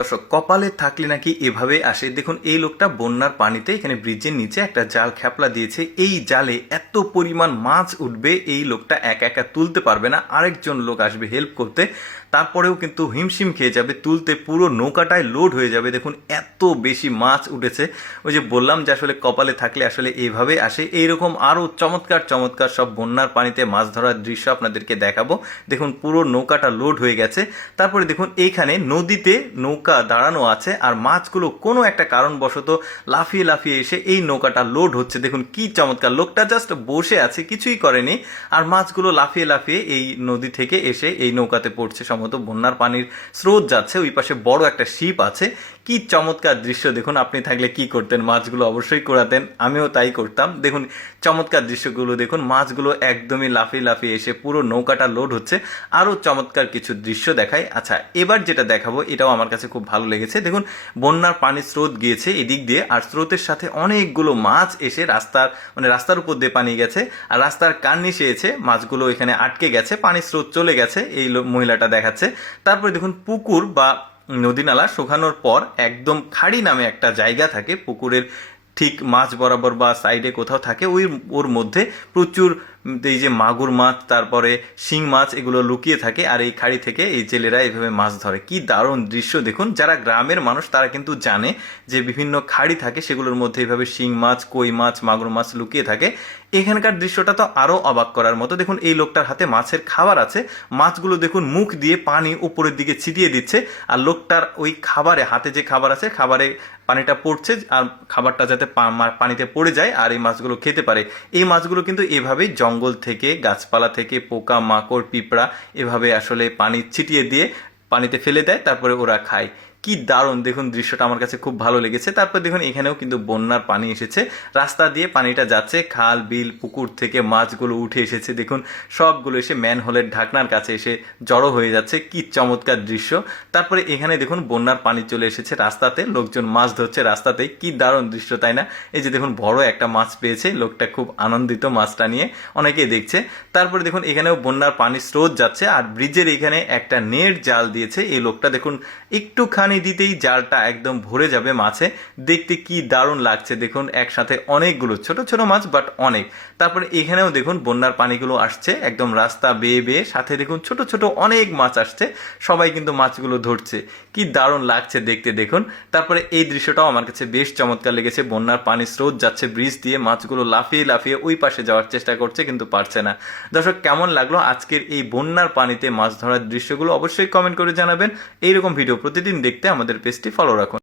দর্শক, কপালে থাকলে নাকি এভাবে আসে। দেখুন, এই লোকটা বন্যার পানিতে এখানে ব্রিজের নিচে একটা জাল খ্যাপলা দিয়েছে। এই জালে এত পরিমাণ মাছ উঠবে, এই লোকটা একা একা তুলতে পারবে না, আরেকজন লোক আসবে হেল্প করতে। তারপরেও কিন্তু হিমশিম খেয়ে যাবে তুলতে, পুরো নৌকাটায় লোড হয়ে যাবে। দেখুন এত বেশি মাছ উঠেছে। ওই যে বললাম যে আসলে কপালে থাকলে আসলে এইভাবে আসে। এইরকম আরও চমৎকার চমৎকার সব বন্যার পানিতে মাছ ধরার দৃশ্য আপনাদেরকে দেখাবো। দেখুন পুরো নৌকাটা লোড হয়ে গেছে। তারপরে দেখুন এইখানে নদীতে নৌকা দাঁড়ানো আছে, আর মাছগুলো কোনো একটা কারণবশত লাফিয়ে লাফিয়ে এসে এই নৌকাটা লোড হচ্ছে। দেখুন কি চমৎকার, লোকটা জাস্ট বসে আছে, কিছুই করেনি, আর মাছগুলো লাফিয়ে লাফিয়ে এই নদী থেকে এসে এই নৌকাতে পড়ছে। সম্ভবত বন্যার পানির স্রোত যাচ্ছে, ওই পাশে বড় একটা শিপ আছে। কি চমৎকার দৃশ্য! দেখুন আপনি থাকলে কি করতেন? মাছগুলো অবশ্যই কুড়াতেন, আমিও তাই করতাম। দেখুন চমৎকার দৃশ্যগুলো দেখুন, মাছগুলো একদমই লাফিয়ে লাফিয়ে এসে পুরো নৌকাটা লোড হচ্ছে। আরও চমৎকার কিছু দৃশ্য দেখায়। আচ্ছা, এবার যেটা দেখাবো এটাও আমার কাছে খুব ভালো লেগেছে। দেখুন বন্যার পানির স্রোত গিয়েছে এদিক দিয়ে, আর স্রোতের সাথে অনেকগুলো মাছ এসে রাস্তার উপর দিয়ে পানি গেছে, আর রাস্তার কার্নিশে এসে মাছগুলো এখানে আটকে গেছে, পানির স্রোত চলে গেছে, এই মহিলাটা দেখাচ্ছে। তারপরে দেখুন পুকুর বা নদী নালা শুকানোর পর একদম খাড়ি নামে একটা জায়গা থাকে, পুকুরের ঠিক মাছ বরাবর বা সাইডে কোথাও থাকে, ওর মধ্যে প্রচুর এই যে মাগুর মাছ, তারপরে শিং মাছ, এগুলো লুকিয়ে থাকে, আর এই খাড়ি থেকে এই জেলেরা এইভাবে মাছ ধরে। কি দারুণ দৃশ্য! দেখুন যারা গ্রামের মানুষ তারা কিন্তু জানে যে বিভিন্ন খাড়ি থাকে, সেগুলোর মধ্যে এইভাবে শিং মাছ, কই মাছ, মাগুর মাছ লুকিয়ে থাকে। এখানকার দৃশ্যটা তো আরো অবাক করার মতো। দেখুন এই লোকটার হাতে মাছের খাবার আছে, মাছগুলো দেখুন মুখ দিয়ে পানি উপরের দিকে ছিটিয়ে দিচ্ছে, আর লোকটার ওই খাবারে, হাতে যে খাবার আছে খাবারে পানিটা পড়ছে, আর খাবারটা যাতে পানিতে পড়ে যায় আর এই মাছগুলো খেতে পারে। এই মাছগুলো কিন্তু এভাবেই জঙ্গল থেকে, গাছপালা থেকে পোকা মাকড় পিঁপড়া এভাবে আসলে পানি ছিটিয়ে দিয়ে পানিতে ফেলে দেয়, তারপরে ওরা খায়। কি দারুণ! দেখুন দৃশ্যটা আমার কাছে খুব ভালো লেগেছে। তারপর দেখুন এখানেও কিন্তু বন্যার পানি এসেছে, রাস্তা দিয়ে পানিটা যাচ্ছে, খাল বিল পুকুর থেকে মাছগুলো উঠে এসেছে। দেখুন সবগুলো এসে ম্যানহোলের ঢাকনার কাছে এসে জড়ো হয়ে যাচ্ছে। কি চমৎকার দৃশ্য! তারপরে এখানে দেখুন বন্যার পানি চলে এসেছে রাস্তাতে, লোকজন মাছ ধরছে রাস্তাতেই। কি দারুণ দৃশ্য, তাই না? এই যে দেখুন বড় একটা মাছ পেয়েছে, লোকটা খুব আনন্দিত মাছটা নিয়ে, অনেকেই দেখছে। তারপরে দেখুন এখানেও বন্যার পানির স্রোত যাচ্ছে, আর ব্রিজের এখানে একটা নেট জাল দিয়েছে এই লোকটা। দেখুন একটুখানি দিতেই জালটা একদম ভরে যাবে মাছে। দেখতে কি দারুণ লাগছে! দেখুন একসাথে অনেকগুলো ছোট ছোট মাছ, বাট অনেক। তারপরে এখানেও দেখুন বন্যার পানিগুলো আসছে একদম রাস্তা বেয়ে বেয়ে, সাথে দেখুন ছোট ছোট অনেক মাছ আসছে, সবাই কিন্তু মাছগুলো ধরছে। কি দারুণ লাগছে দেখতে! দেখুন তারপরে এই দৃশ্যটাও আমার কাছে বেশ চমৎকার লেগেছে। বন্যার পানির স্রোত যাচ্ছে ব্রিজ দিয়ে, মাছগুলো লাফিয়ে লাফিয়ে ওই পাশে যাওয়ার চেষ্টা করছে কিন্তু পারছে না। দর্শক, কেমন লাগলো আজকের এই বন্যার পানিতে মাছ ধরার দৃশ্যগুলো? অবশ্যই কমেন্ট করে জানাবেন। এইরকম ভিডিও প্রতিদিন দেখতে আমাদের পেজটি ফলো রাখুন।